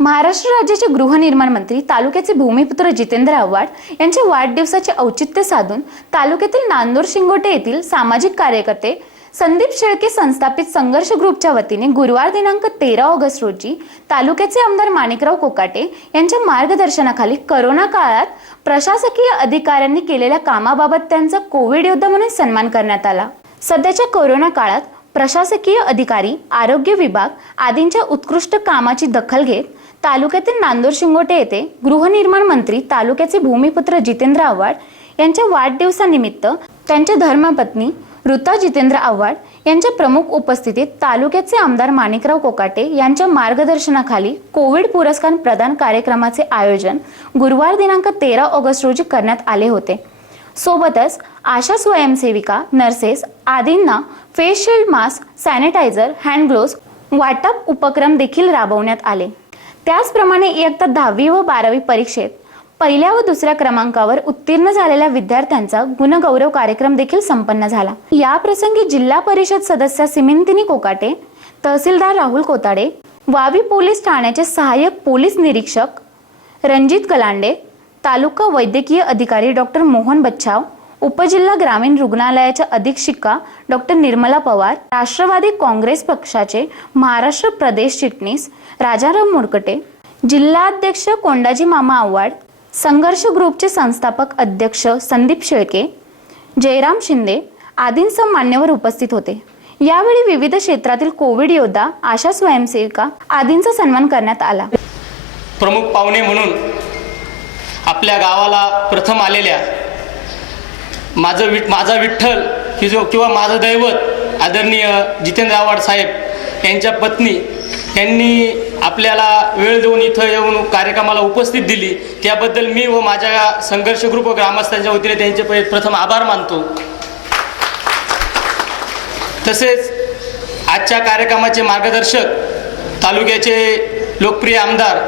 महाराष्ट्र राज्याचे गृहनिर्माण मंत्री तालुक्याचे भूमिपुत्र जितेंद्र आव्हाड यांच्या वाढदिवसाचे औचित्य साधून तालुक्यातील नांदूर शिंगोटे येथील सामाजिक कार्यकर्ते संदीप शेळके संस्थापित संघर्ष ग्रुपच्या वतीने गुरुवार दिनांक तेरा ऑगस्ट रोजी तालुक्याचे आमदार माणिकराव कोकाटे यांच्या मार्गदर्शनाखाली करोना काळात प्रशासकीय अधिकाऱ्यांनी केलेल्या कामाबाबत त्यांचा कोविड योद्धा म्हणून सन्मान करण्यात आला. सध्याच्या कोरोना काळात प्रशासकीय अधिकारी आरोग्य विभाग आदींच्या उत्कृष्ट कामाची दखल घेत तालुक्यातील नांदूर शिंगोटे येथे गृहनिर्माण मंत्री तालुक्याचे भूमिपुत्र जितेंद्र आव्हाड यांच्या वाढदिवसानिमित्त त्यांच्या धर्मपत्नी ऋता जितेंद्र आव्हाड यांच्या प्रमुख उपस्थितीत तालुक्याचे आमदार माणिकराव कोकाटे यांच्या मार्गदर्शनाखाली कोविड पुरस्कार प्रदान कार्यक्रमाचे आयोजन गुरुवार दिनांक तेरा ऑगस्ट रोजी करण्यात आले होते. सोबतच आशा स्वयंसेविका नर्सेस आदींना face shield mask sanitiser hand gloves वाटप उपक्रम देखील राबवण्यात आले. त्याचप्रमाणे इयत्ता दहावी व बारावी परीक्षेत पहिल्या व दुसऱ्या क्रमांकावर उत्तीर्ण झालेल्या विद्यार्थ्यांचा गुणगौरव कार्यक्रम देखील संपन्न झाला. या प्रसंगी जिल्हा परिषद सदस्य सिमेंतिनी कोकाटे तहसीलदार राहुल कोताडे वावी पोलीस ठाण्याचे सहाय्यक पोलीस निरीक्षक रणजित कलांडे तालुका वैद्यकीय अधिकारी डॉक्टर मोहन बच्छाव उपजिल्हा ग्रामीण रुग्णालयाच्या अधीक्षिका डॉक्टर निर्मला पवार राष्ट्रवादी काँग्रेस पक्षाचे महाराष्ट्र प्रदेश चिटणीस राजाराम मोडकटे जिल्हाध्यक्ष कोंडाजी मामा आव्हाड संघर्ष ग्रुपचे संस्थापक अध्यक्ष संदीप शेळके जयराम शिंदे आदींसह मान्यवर उपस्थित होते. यावेळी विविध क्षेत्रातील कोविड योद्धा आशा स्वयंसेविका आदींचा सन्मान करण्यात आला. प्रमुख पाहुणे म्हणून आपल्या गावाला प्रथम आलेल्या माझं विठ माझा विठ्ठल कि जो किंवा माझं दैवत आदरणीय जितेंद्र आव्हाड साहेब यांच्या पत्नी यांनी आपल्याला वेळ देऊन इथं येऊन कार्यक्रमाला उपस्थित दिली. त्याबद्दल मी व माझ्या संघर्ष ग्रुप व ग्रामस्थांच्या वतीने त्यांचे प्रथम आभार मानतो. तसेच आजच्या कार्यक्रमाचे मार्गदर्शक तालुक्याचे लोकप्रिय आमदार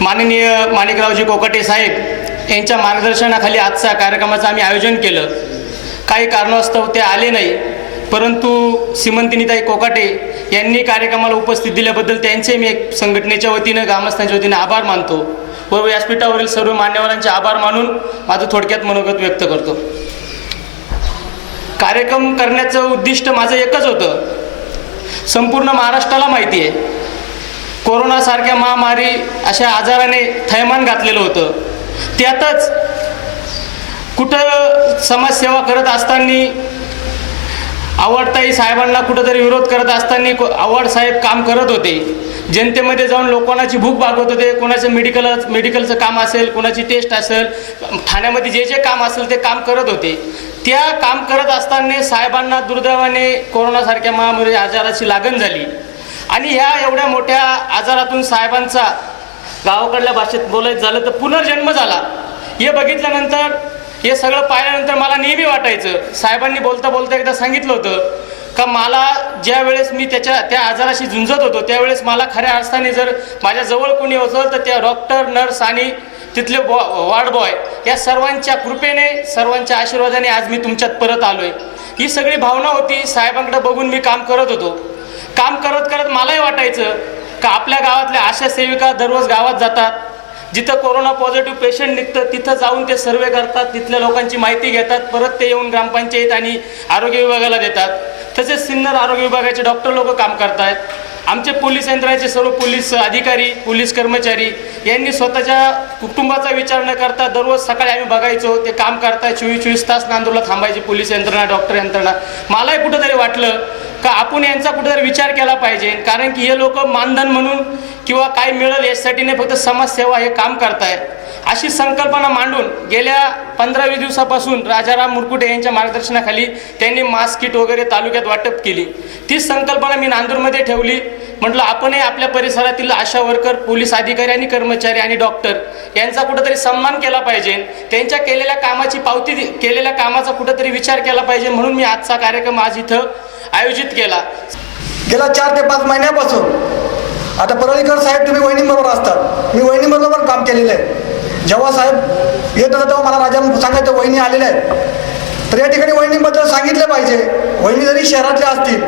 माननीय माणिकरावजी कोकाटे साहेब यांच्या मार्गदर्शनाखाली आजच्या कार्यक्रमाचं आम्ही आयोजन केलं. काही कारणास्तव ते आले नाही. परंतु सिमंतिनीताई कोकाटे यांनी कार्यक्रमाला उपस्थित दिल्याबद्दल त्यांचे मी एक संघटनेच्या वतीनं ग्रामस्थांच्या वतीनं आभार मानतो व व्यासपीठावरील सर्व मान्यवरांचे आभार मानून माझं थोडक्यात मनोगत व्यक्त करतो. कार्यक्रम करण्याचं उद्दिष्ट माझं एकच होतं. संपूर्ण महाराष्ट्राला माहिती आहे. कोरोनासारख्या महामारी अशा आजाराने थैमान घातलेलं होतं. त्यातच कुठं समाजसेवा करत असताना आवडताई साहेबांना कुठंतरी विरोध करत असताना आवड साहेब काम करत होते. जनतेमध्ये जाऊन लोकांची भूक भागवत होते कोणाचं मेडिकल मेडिकलचं काम असेल कोणाची टेस्ट असेल ठाण्यामध्ये जे जे काम असेल ते काम करत होते. त्या काम करत असताना साहेबांना दुर्दैवाने कोरोनासारख्या महामारी आजाराची लागण झाली. आणि ह्या एवढ्या मोठ्या आजारातून साहेबांचा गावाकडल्या भाषेत बोलायचं झालं तर पुनर्जन्म झाला. हे बघितल्यानंतर हे सगळं पाहिल्यानंतर मला नेहमी वाटायचं. साहेबांनी बोलता बोलता एकदा सांगितलं होतं का मला ज्या वेळेस मी त्याच्या त्या आजाराशी झुंजत होतो त्यावेळेस मला खऱ्या अर्थाने जर माझ्या जवळ कोणी होतं तर त्या डॉक्टर नर्स आणि तिथले बॉ वार्ड बॉय या सर्वांच्या कृपेने सर्वांच्या आशीर्वादाने आज मी तुमच्यात परत आलो आहे ही सगळी भावना होती साहेबांकडे बघून मी काम करत होतो. काम करत करत मलाही वाटायचं का आपल्या गावातल्या आशा सेविका दररोज गावात जातात? जिथं कोरोना पॉझिटिव्ह पेशंट निघतं तिथं जाऊन ते सर्वे करतात तिथल्या लोकांची माहिती घेतात परत ते येऊन ग्रामपंचायत आणि आरोग्य विभागाला देतात. तसेच सिन्नर आरोग्य विभागाचे डॉक्टर लोक काम करतायत. आमचे पोलीस यंत्रणाचे सर्व पोलीस अधिकारी पोलीस कर्मचारी यांनी स्वतःच्या कुटुंबाचा विचार न करता दररोज सकाळी आम्ही बघायचो ते काम करताय चोवीस चोवीस तास नांदूरला थांबायची पोलीस यंत्रणा डॉक्टर यंत्रणा. मलाही कुठंतरी वाटलं का आपण यांचा कुठेतरी विचार केला पाहिजे. कारण की हे लोक मानधन म्हणून किंवा काय मिळेल यासाठी नाही फक्त समाजसेवा हे काम करतायत. अशी संकल्पना मांडून गेल्या पंधरा वीस दिवसापासून राजाराम मुरकुटे यांच्या मार्गदर्शनाखाली त्यांनी मास्क किट वगैरे तालुक्यात वाटप केली. तीच संकल्पना मी नांदूरमध्ये ठेवली. म्हटलं आपणही आपल्या परिसरातील आशा वर्कर पोलीस अधिकारी आणि कर्मचारी आणि डॉक्टर यांचा कुठंतरी सन्मान केला पाहिजे. त्यांच्या केलेल्या कामाची पावती केलेल्या कामाचा कुठंतरी विचार केला पाहिजे म्हणून मी आजचा कार्यक्रम आज इथं आयोजित केला. गेल्या चार ते पाच महिन्यापासून. आता परळीकर साहेब तुम्ही वहिनीबरोबर असतात. मी वहिनीबरोबर काम केलेलं आहे. जेव्हा साहेब येत होता तेव्हा मला राजा सांगायचं वहिनी आलेल्या आहेत. तर या ठिकाणी वहिनीबद्दल सांगितलं पाहिजे. वहिनी जरी शहरातल्या असतील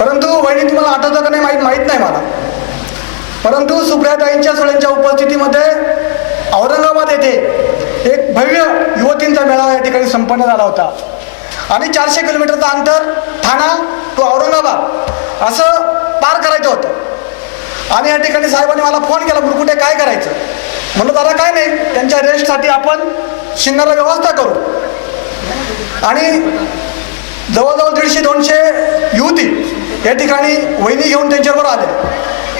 परंतु वहिनी तुम्हाला आठवतं का नाही माहीत माहीत नाही मला. परंतु सुप्रियाताईंच्या सोळ्यांच्या उपस्थितीमध्ये औरंगाबाद येथे एक भव्य युवतींचा मेळावा या ठिकाणी संपन्न झाला होता. आणि चारशे किलोमीटरचं अंतर ठाणा टू औरंगाबाद असं पार करायचं होतं. आणि या ठिकाणी साहेबांनी मला फोन केला मुरकुटे काय करायचं? म्हणलं दादा काय नाही त्यांच्या रेस्टसाठी आपण शिंगाला व्यवस्था करू. आणि जवळजवळ दीडशे दोनशे युवती या ठिकाणी वहिनी घेऊन त्यांच्याबरोबर आले.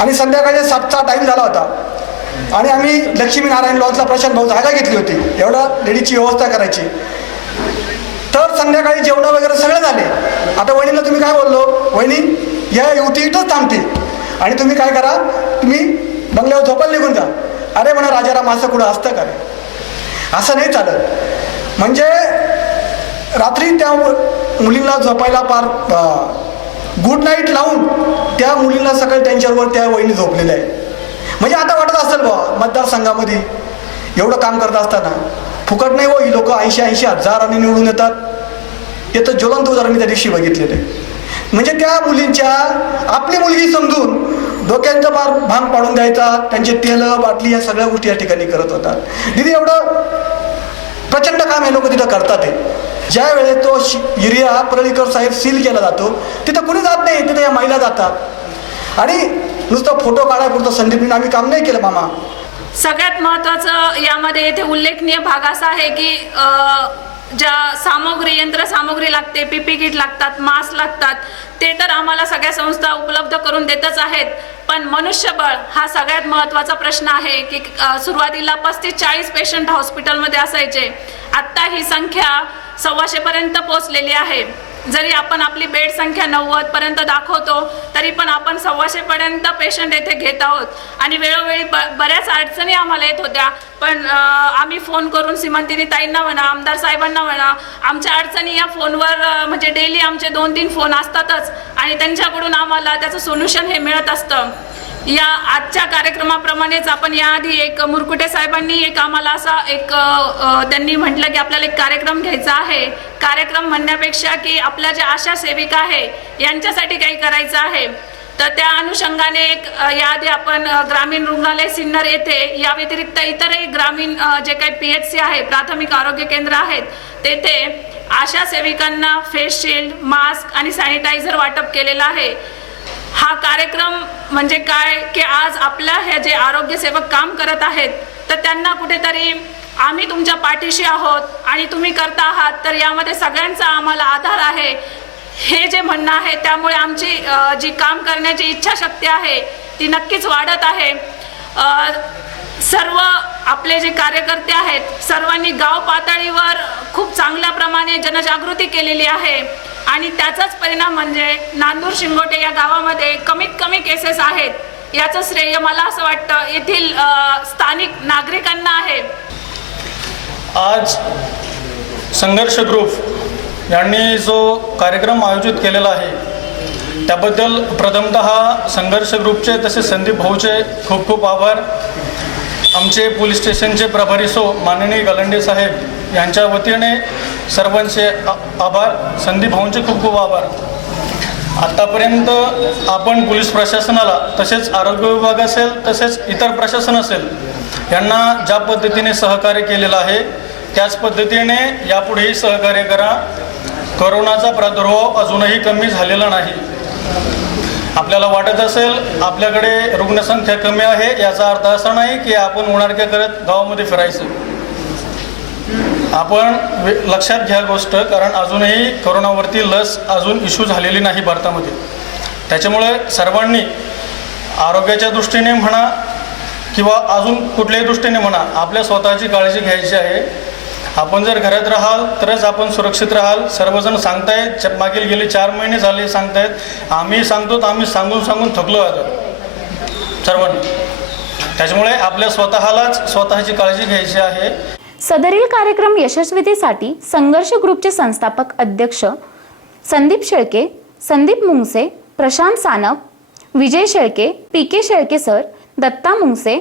आणि संध्याकाळी सातचा टाईम झाला होता. आणि आम्ही लक्ष्मीनारायण लॉजला प्रशांत भाऊ जागा घेतली होती. एवढा लेडीची व्यवस्था करायची. तर संध्याकाळी जेवणं वगैरे सगळे झाले. आता वहिनीला तुम्ही काय बोललो? वहिनी या युवती इथंच थांबते. आणि तुम्ही काय करा तुम्ही बंगल्यावर झोपायला निघून जा. अरे म्हणा राजाराम असं कुठं असतं का रे? असं नाही चालत. म्हणजे रात्री त्या मुलींना झोपायला पार गुड नाईट लावून त्या मुलींना सकाळी त्यांच्यावर त्या वहिनी झोपलेल्या आहे म्हणजे आता वाटत असेल बा मतदारसंघामध्ये एवढं काम करत असताना. फुकट नाही हो ही लोक ऐंशी ऐंशी आणि निवडून येतात. येतं ज्वलंत उदाहरण मी त्या दिवशी बघितलेलं आहे. म्हणजे त्या मुलींच्या आपली मुलगी समजून डोक्यांचा बार भांग पाडून द्यायचा त्यांचे तेल बाटली या सगळ्या गोष्टी या ठिकाणी करत होतात. दिदी एवढं प्रचंड काम हे लोक तिथं करतात हे. ज्या वेळेस तो शि- परळीकर साहेब सील केला जातो तिथं कुणी जात नाही तिथं या महिला जातात. आणि नुसतं फोटो काढायपुरतं संधी आम्ही काम नाही केलं मामा. सगळ्यात महत्त्वाचं यामध्ये येथे उल्लेखनीय भाग असा आहे की ज्या सामग्री यंत्रसामुग्री लागते पी पी किट लागतात मास्क लागतात ते तर आम्हाला सगळ्या संस्था उपलब्ध करून देतच आहेत. पण मनुष्यबळ हा सगळ्यात महत्त्वाचा प्रश्न आहे की सुरुवातीला पस्तीस चाळीस पेशंट हॉस्पिटलमध्ये असायचे. आत्ता ही संख्या सव्वाशेपर्यंत पोहोचलेली आहे. जरी आपण आपली बेड संख्या नव्वद पर्यंत दाखवतो तरी पण आपण सव्वाशे पर्यंत पेशंट येथे घेत आहोत. आणि वेळोवेळी ब बऱ्याच अडचणी आम्हाला येत होत्या. पण आम्ही फोन करून सीमंतिनी ताईंना म्हणा आमदार साहेबांना म्हणा आमच्या अडचणी या फोनवर म्हणजे डेली आमचे दोन तीन फोन असतातच. आणि त्यांच्याकडून आम्हाला त्याचं सोल्युशन हे मिळत असतं. या आजच्या कार्यक्रमाप्रमाणेच आपण याआधी एक मुरकुटे साहेबांनी एक आम्हाला असा एक त्यांनी म्हटलं की आपल्याला एक कार्यक्रम घ्यायचा आहे. कार्यक्रम म्हणण्यापेक्षा की आपल्या ज्या आशा सेविका आहे यांच्यासाठी काही करायचं आहे. तर त्या अनुषंगाने एक याआधी आपण ग्रामीण रुग्णालय सिन्नर येथे या व्यतिरिक्त इतरही ग्रामीण जे काही पी एच सी आहे प्राथमिक आरोग्य केंद्र आहेत तेथे आशा सेविकांना फेस शिल्ड मास्क आणि सॅनिटायझर वाटप केलेलं आहे. हा कार्यक्रम म्हणजे काय? की आज आपल्या हे जे आरोग्य सेवक काम करत आहेत तर त्यांना कुठेतरी आम्ही तुमच्या पाठीशी आहोत आणि तुम्ही करता आहात तर यामध्ये सगळ्यांचा आम्हाला आधार आहे. हे जे म्हणणं आहे त्यामुळे आमची जी काम करण्याची इच्छाशक्ती आहे ती नक्कीच वाढत आहे. सर्व आपले जे कार्यकर्ते आहेत सर्वांनी गाव पातळीवर खूप चांगल्या प्रमाणे जनजागृती केलेली आहे. आणि त्याचाच परिणाम म्हणजे नांदूर शिंगोटे या गावामध्ये कमीत कमी केसेस आहेत. याचं श्रेय मला असं वाटतं येथील स्थानिक नागरिकांना आहे. आज संघर्ष ग्रुप यांनी जो कार्यक्रम आयोजित केलेला आहे त्याबद्दल प्रथमतः संघर्ष ग्रुपचे तसेच संदीप भाऊचे खूप खूप आभार. आमचे पोलीस स्टेशनचे प्रभारी सो माननीय गलंडे साहेब यांच्या वतीने सर्वांचे आभार. संदीप भाऊंचे खूप खूप आभार. आत्तापर्यंत आपण पोलीस प्रशासनाला तसेच आरोग्य विभाग असेल तसेच इतर प्रशासन असेल यांना ज्या पद्धतीने सहकार्य केलेलं आहे त्याच पद्धतीने यापुढेही सहकार्य करा. करोनाचा प्रादुर्भाव अजूनही कमी झालेला नाही. आपल्याला वाटत असेल आपल्याकडे रुग्णसंख्या कमी आहे याचा अर्थ असा नाही की आपण उणारक्या करत गावामध्ये फिरायचं. आपण वे- लक्षात घ्या गोष्ट कारण अजूनही करोनावरती लस अजून इश्यू झालेली नाही भारतामध्ये. त्याच्यामुळे सर्वांनी आरोग्याच्या दृष्टीने म्हणा किंवा अजून कुठल्याही दृष्टीने म्हणा आपल्या स्वतःची काळजी घ्यायची आहे. आपण जर घरात राहाल तरच आपण सुरक्षित राहाल. सर्वजण सांगतायत मागील गेले चार महिने झाले सांगतायत. आम्ही सांगतो तर आम्ही सांगून सांगून थकलो आहोत सर्वांनी. त्याच्यामुळे आपल्या स्वतःलाच स्वतःची काळजी घ्यायची आहे. सदरील कार्यक्रम यशस्वीतेसाठी संघर्ष ग्रुपचे संस्थापक अध्यक्ष Sandeep Shelke Sandeep Mungase Prashant Sanap Vijay Shelke P K Shelke sir Datta Mungase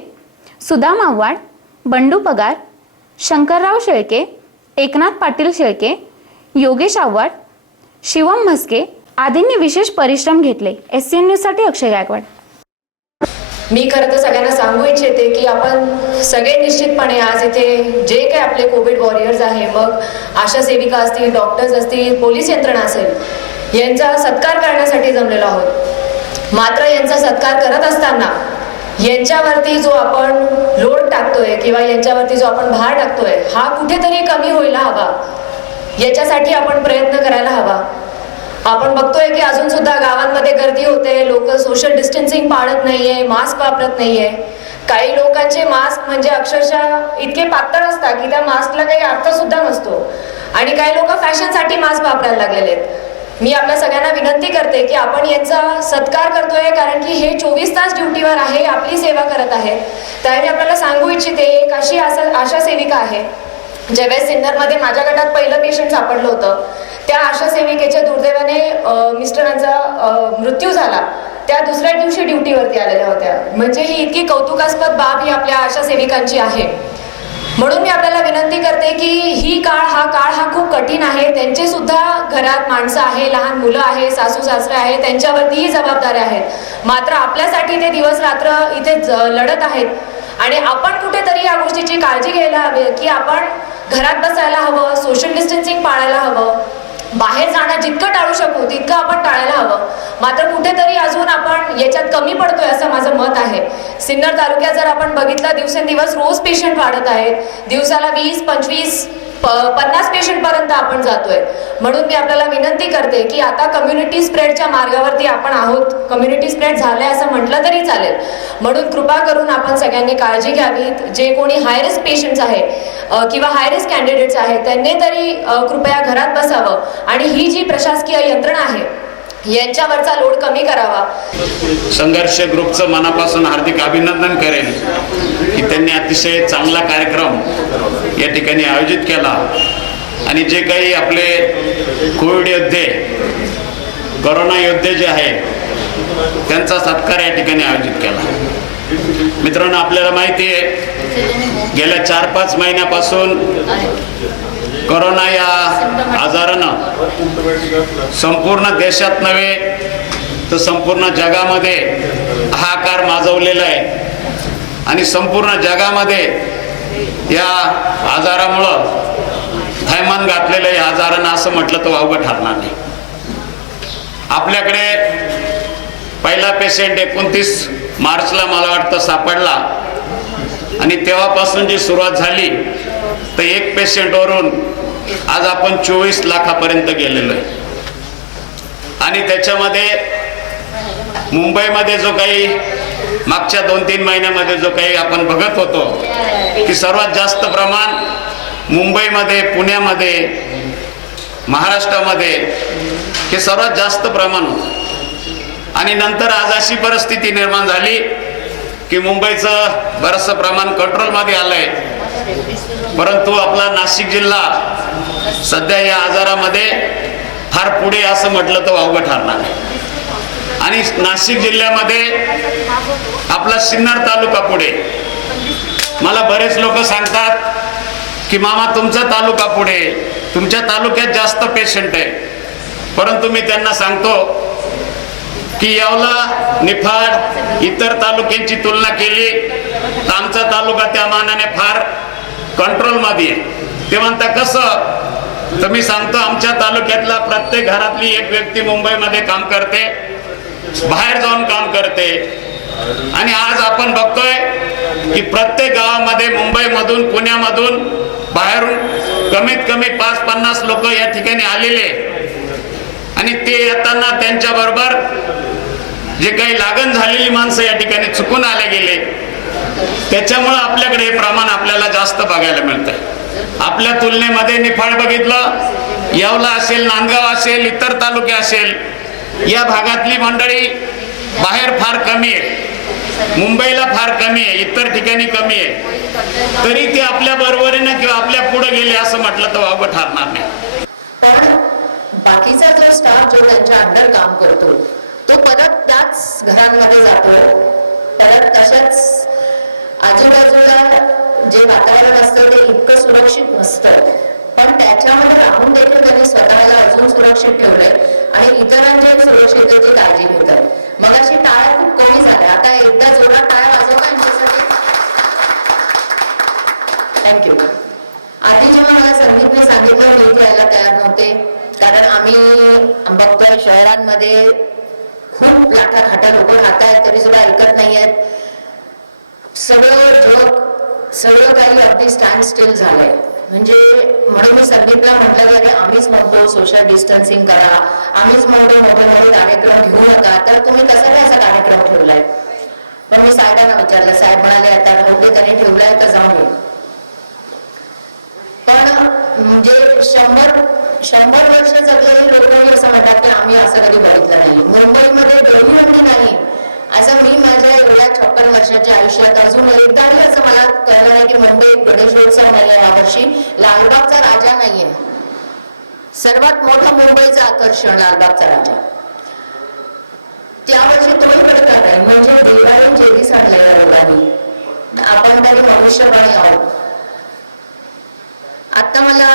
Sudam Awhad Bandu Pagar Shankarrao Shelke Eknath Patil Shelke Yogesh Awhad Shivam Mhaske आदींनी विशेष परिश्रम घेतले. एस सी एन न्यूजसाठी अक्षय गायकवाड. मी खरं तर सगळ्यांना सांगू इच्छिते की आपण सगळे निश्चितपणे आज इथे जे काही आपले कोविड वॉरियर्स आहे मग आशा सेविका असतील डॉक्टर्स असतील पोलीस यंत्रणा असेल यांचा सत्कार करण्यासाठी जमलेलो आहोत. मात्र यांचा सत्कार करत असताना यांच्यावरती जो आपण लोड टाकतोय किंवा यांच्यावरती जो आपण भार टाकतोय हा कुठेतरी कमी व्हायला हवा. याच्यासाठी आपण प्रयत्न करायला हवा. आपण बघतोय की अजून सुद्धा गावांमध्ये गर्दी होते लोक सोशल डिस्टन्सिंग पाळत नाहीये मास्क वापरत नाहीये. काही लोकांचे मास्क म्हणजे अक्षरशः इतके पातळ असतात की त्या मास्कला काही अर्थ सुद्धा नसतो. आणि काही लोक फॅशनसाठी मास्क वापरायला लागलेले आहेत. मी आपल्या सगळ्यांना विनंती करते की आपण यांचा सत्कार करतोय कारण की हे चोवीस तास ड्युटीवर आहे आपली सेवा करत आहे. त्यावेळी आपल्याला सांगू इच्छिते एक अशी आशा आशा सेविका आहे? ज्यावेळेस सिन्नरमध्ये माझ्या गटात पहिलं पेशंट सापडलं होतं त्या आशा सेविकेच्या दुर्दैवाने मिस्टरांचा मृत्यू झाला. त्या दुसऱ्या दिवशी ड्युटीवरती आलेल्या होत्या. म्हणजे ही इतकी कौतुकास्पद बाब ही आपल्या आशा सेविकांची आहे. म्हणून मी आपल्याला विनंती करते की ही काळ हा काळ हा खूप कठीण आहे. त्यांचे सुद्धा घरात माणसं आहे लहान मुलं आहे सासू सासरे आहे त्यांच्यावरतीही जबाबदाऱ्या आहेत. मात्र आपल्यासाठी ते दिवस रात्र इथे ज- लढत आहेत. आणि आपण कुठेतरी या गोष्टीची काळजी घ्यायला हवी की आपण घरात बसायला हवं सोशल डिस्टन्सिंग पाळायला हवं. बाहेर जाणं जितकं टाळू शकू तितकं आपण टाळायला हवं. मात्र कुठेतरी अजून आपण याच्यात कमी पडतोय असं माझं मत आहे. सिन्नर तालुक्यात जर आपण बघितलं दिवसेंदिवस रोज पेशंट वाढत आहेत. दिवसाला वीस पंचवीस पन्नास पेशंट पर्यंत आपण जातोय. म्हणून मी आपल्याला विनंती करते की आता कम्युनिटी स्प्रेडच्या मार्गावरती आपण आहोत. कम्युनिटी स्प्रेड झालंय असं म्हटलं तरी चालेल. म्हणून कृपा करून आपण सगळ्यांनी काळजी घ्यावीत जे कोणी हाय रिस्क पेशंट्स आहे किंवा हाय रिस्क कॅन्डिडेट्स आहेत त्यांनी तरी कृपया घरात बसावं. आणि ही जी प्रशासकीय यंत्रणा आहे यांच्यावरचा लोड कमी करावा. संघर्ष ग्रुपचं मनापासून हार्दिक अभिनंदन करेन की त्यांनी अतिशय चांगला कार्यक्रम या ठिकाणी आयोजित केला. आणि जे काही आपले कोविड योद्धे करोना योद्धे जे आहेत त्यांचा सत्कार या ठिकाणी आयोजित केला. मित्रांनो आपल्याला माहिती आहे गेल्या चार पाच महिन्यापासून करोना या आजारानं संपूर्ण देशात नव्हे तर संपूर्ण जगामध्ये हाकार माजवलेला आहे. आणि संपूर्ण जगामध्ये या आजारामुळं थैमान घातलेलं या आजारानं असं म्हटलं तर वावगं ठरणार नाही. आपल्याकडे पहिला पेशंट एकोणतीस मार्चला मला वाटतं सापडला. आणि तेव्हापासून जी सुरुवात झाली तर एक पेशंटवरून आज आपण चोवीस लाखापर्यंत गेलेलो आहे. आणि त्याच्यामध्ये मुंबईमध्ये जो काही मागच्या दोन तीन महिन्यामध्ये जो काही आपण बघत होतो की सर्वात जास्त प्रमाण मुंबईमध्ये पुण्यामध्ये महाराष्ट्रामध्ये हे सर्वात जास्त प्रमाण होतं. आणि नंतर आज अशी परिस्थिती निर्माण झाली की मुंबईचं बरंचसं प्रमाण कंट्रोलमध्ये आलं आलंय. परंतु आपला नाशिक जिल्हा सध्या या आजारामध्ये फार पुढे असं म्हटलं तर वावगं ठरणार नाही. आणि नाशिक जिल्ह्यामध्ये आपला सिन्नर तालुका पुढे. मला बरेच लोक सांगतात की मामा तुमचा तालुका पुढे. तुमच्या तालुक्यात जास्त पेशंट आहे. परंतु मी त्यांना सांगतो की यावला निफाड इतर तालुक्यांची तुलना केली. तर आमचा तालुका त्या मानाने फार कंट्रोलमध्ये आहे. ते म्हणता कसं? तर मी सांगतो आमच्या तालुक्यातला प्रत्येक घरातली एक व्यक्ती मुंबईमध्ये काम करते बाहेर जाऊन काम करते. आणि आज आपण बघतोय की प्रत्येक गावामध्ये मुंबईमधून पुण्यामधून बाहेरून कमीत कमी पाच पन्नास लोक या ठिकाणी आलेले. आणि ते येताना त्यांच्या बरोबर जे काही लागण झालेली माणसं या ठिकाणी चुकून आले गेले त्याच्यामुळं आपल्याकडे हे प्रमाण आपल्याला जास्त बघायला मिळतं आपल्या तुलनेमध्ये निफाड बघितलं येवला असेल नांदगाव असेल इतर तालुके असेल या भागातली मंडळी बाहेर फार कमी आहे. मुंबईला फार कमी आहे इतर ठिकाणी कमी आहे. तरी ते आपल्या बरोबरीनं किंवा आपल्या पुढे गेले असं म्हटलं तर वाव ठरणार नाही. पण बाकीचा जो स्टाफ जो त्यांच्या अंडर काम करतो तो परत त्याच घरांमध्ये जातो. परत तशाच आजूबाजूला जे वातावरण असतं ते इतकं सुरक्षित नसतं. पण त्याच्यामध्ये राहून देखील त्यांनी स्वतःला अजून सुरक्षित ठेवलंय आणि इतरांच्याही सुरक्षिततेची काळजी घेत आहेत. मग अशी टाळ्या खूप कमी झाल्या. आता एकदा जोरात टाळ्या वाजव यांच्यासाठी. थँक्यू आधी जेव्हा मला संदीपने सांगितलं मी इथे यायला तयार नव्हते कारण आम्ही बघतोय शहरांमध्ये खूप लाठाखाट्या लोक खात आहेत तरी सुद्धा ऐकत नाही आहेत सगळं जग सगळं काही अगदी स्टँड स्टील झालंय. म्हणजे म्हणून मी संदीपला म्हटलं की अरे आम्हीच म्हणतो सोशल डिस्टन्सिंग करा आम्हीच म्हणतो मोठे मोठे कार्यक्रम घेऊ नका तर तुम्ही कसा काय असा कार्यक्रम ठेवलाय? पण मी साहेबांना विचारलं साहेब म्हणाले आता राहू दे त्यांनी ठेवलाय तर जाऊन ये. पण म्हणजे शंभर शंभर वर्ष जगलेली लोकही असं म्हणतात की आम्ही असं कधी बघितलं नाही. मुंबईमध्ये दहीहंडी नाही असं मी माझ्या एवढ्या छप्पन वर्षाच्या आयुष्यात अजून एकदाही असं मला कळलं नाही की मुंबईत गणेशोत्सव नाहीये या वर्षी लालबागचा राजा नाहीये. सर्वात मोठं मुंबईचं आकर्षण लालबागचा राजा. त्यावर्षी तोही प्रश्न नाही म्हणजे देवाने जेरी सांडलंय या रोगाने आपण तरी मनुष्य प्राणी आहोत. आता मला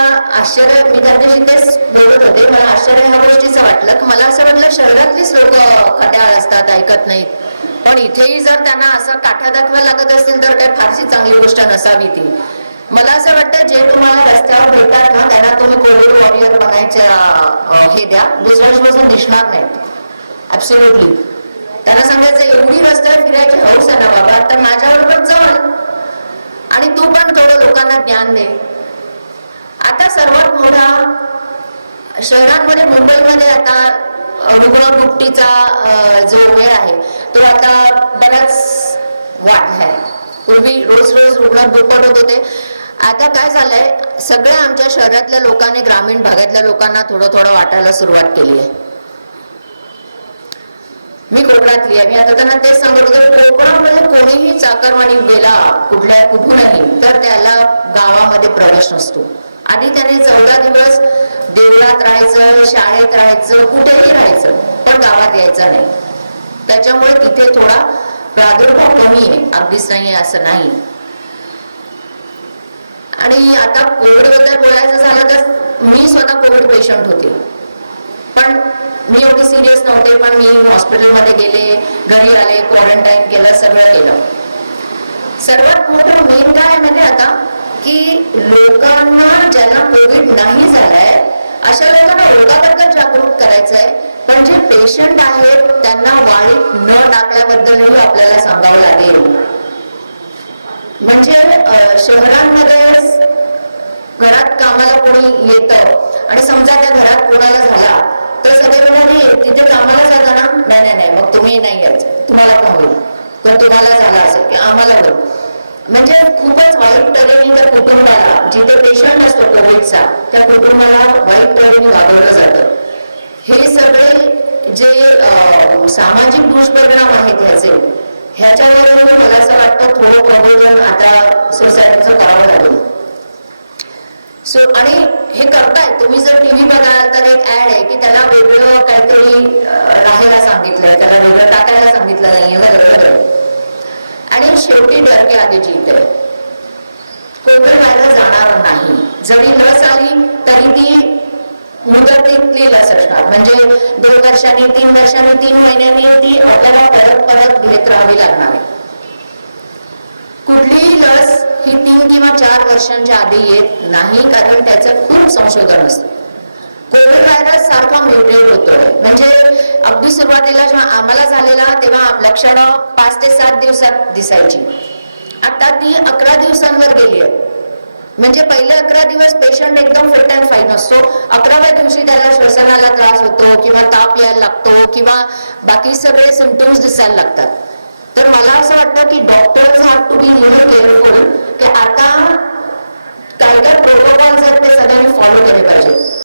आश्चर्य मी त्यांच्याशी तेच बोलत होते. मला आश्चर्य ह्या गोष्टीचं वाटलं की मला असं वाटलं शहरातलीच लोक खट्याळ असतात ऐकत नाहीत. पण इथेही जर त्यांना असं काठा दाखवायला लागत असतील तर काही फारशी चांगली गोष्ट नसावी ती. मला असं वाटतं जे तुम्हाला रस्त्यावर भेटतात ना त्यांना तुम्ही कोविड वॉरियर बनायच्या हे द्या. दुसऱ्या दिवशीपासून दिसणार नाहीत. ऍब्सोल्युटली त्यांना सांगायचं एवढी रस्त्यावर फिरायची हौस आहे ना बाबा तर माझ्याबरोबर चल. आणि तू पण थोडं लोकांना ज्ञान दे. आता सर्वात मोठा शहरांमध्ये मुंबईमध्ये आता रुग्ण दुपटीचा जो वेळ आहे तो आता बराच वाढलाय. पूर्वी रोज रोज रुग्ण दुप्पट होत होते. आता काय झालंय सगळ्या आमच्या शहरातल्या लोकांनी ग्रामीण भागातल्या लोकांना थोडं थोडं वाटायला सुरुवात केली आहे. मी कोकणातली आहे. मी आता त्यांना तेच सांगत होते कोकणामध्ये कोणीही चाकरमानी गेला कुठल्या कुठूनही तर त्याला गावामध्ये प्रवेश नसतो. आधी त्याने चौदा दिवस देवळात राहायचं शाळेत राहायचं कुठेही राहायचं पण गावात यायचं नाही. त्याच्यामुळे तिथे थोडा प्रादुर्भाव कमी आहे. अगदीच नाही आहे असं नाही. आणि आता कोविडबद्दल बोलायचं झालं तर मी स्वतः कोविड पेशंट होते. पण मी एवढी सिरियस नव्हते पण मी हॉस्पिटलमध्ये गेले घरी आले क्वारंटाईन केलं सगळं केलं. सर्वात मोठं मेन काय आहे माहिती आहे आता? की लोकांना ज्यांना कोविड नाही झालाय अशा लोकांना रोगाबद्दल जागरूक करायचंय. पण जे पेशंट आहेत त्यांना वाढीत न टाकल्याबद्दलही आपल्याला सांगावं लागेल. म्हणजे शहरांमध्ये घरात कामाला कोणी येतं आणि समजा त्या घरात कोणाला झाला तर सगळे म्हणाले तिथे कामाला जाता ना? नाही नाही नाही मग तुम्ही नाही यायचं. तुम्हाला पण होईल. तर तुम्हाला झाला असेल की आम्हाला होईल. म्हणजे खूपच वाईट तऱ्हेने त्या कुटुंबाला जिथे पेशंट असतो कोविडचा त्या कुटुंबाला वाईट तऱ्हेने वागवलं जातं. हे सगळे जे सामाजिक दुष्परिणाम आहेत ह्याचे ह्याच्यावरही मला असं वाटतं थोडं प्रबोधन आता सोसायटीचं करावं लागेल. सो आणि हे करताय तुम्ही जर टीव्ही बघाल तर एक ऍड आहे की त्याला वेगळं काहीतरी राहायला सांगितलंय त्याला वेगळं टाकायला सांगितलं नाहीये वगैरे वगैरे. आणि शेवटी डर के आगे जीत आहे कोविड व्हायरस जाणार नाही. जरी लस आली तरी ती मुदतीतली लस असणार. म्हणजे दोन वर्षांनी तीन वर्षांनी तीन महिन्यांनी ती आपल्याला परत परत घेत राहावी लागणार आहे. कुठलीही लस ही तीन किंवा चार वर्षांच्या आधी येत नाही कारण त्याचं खूप संशोधन असतं. कोविड व्हायरस सारखा म्युटेट होतोय. म्हणजे अगदी सुरुवातीला जेव्हा आम्हाला झालेला तेव्हा लक्षणं पाच ते सात दिवसात दिसायची. आता ती अकरा दिवसांवर गेली आहेत. म्हणजे पहिले अकरा दिवस पेशंट एकदम फिट अँड फाईन असतो. अकराव्या दिवशी त्याला श्वसनाला त्रास होतो किंवा ताप यायला लागतो किंवा बाकी सगळे सिमटम्स दिसायला लागतात. तर मला असं वाटतं की doctors have to be little careful की आता काय काय प्रोटोकॉल्स आहेत ते सगळ्यांनी फॉलो केले पाहिजे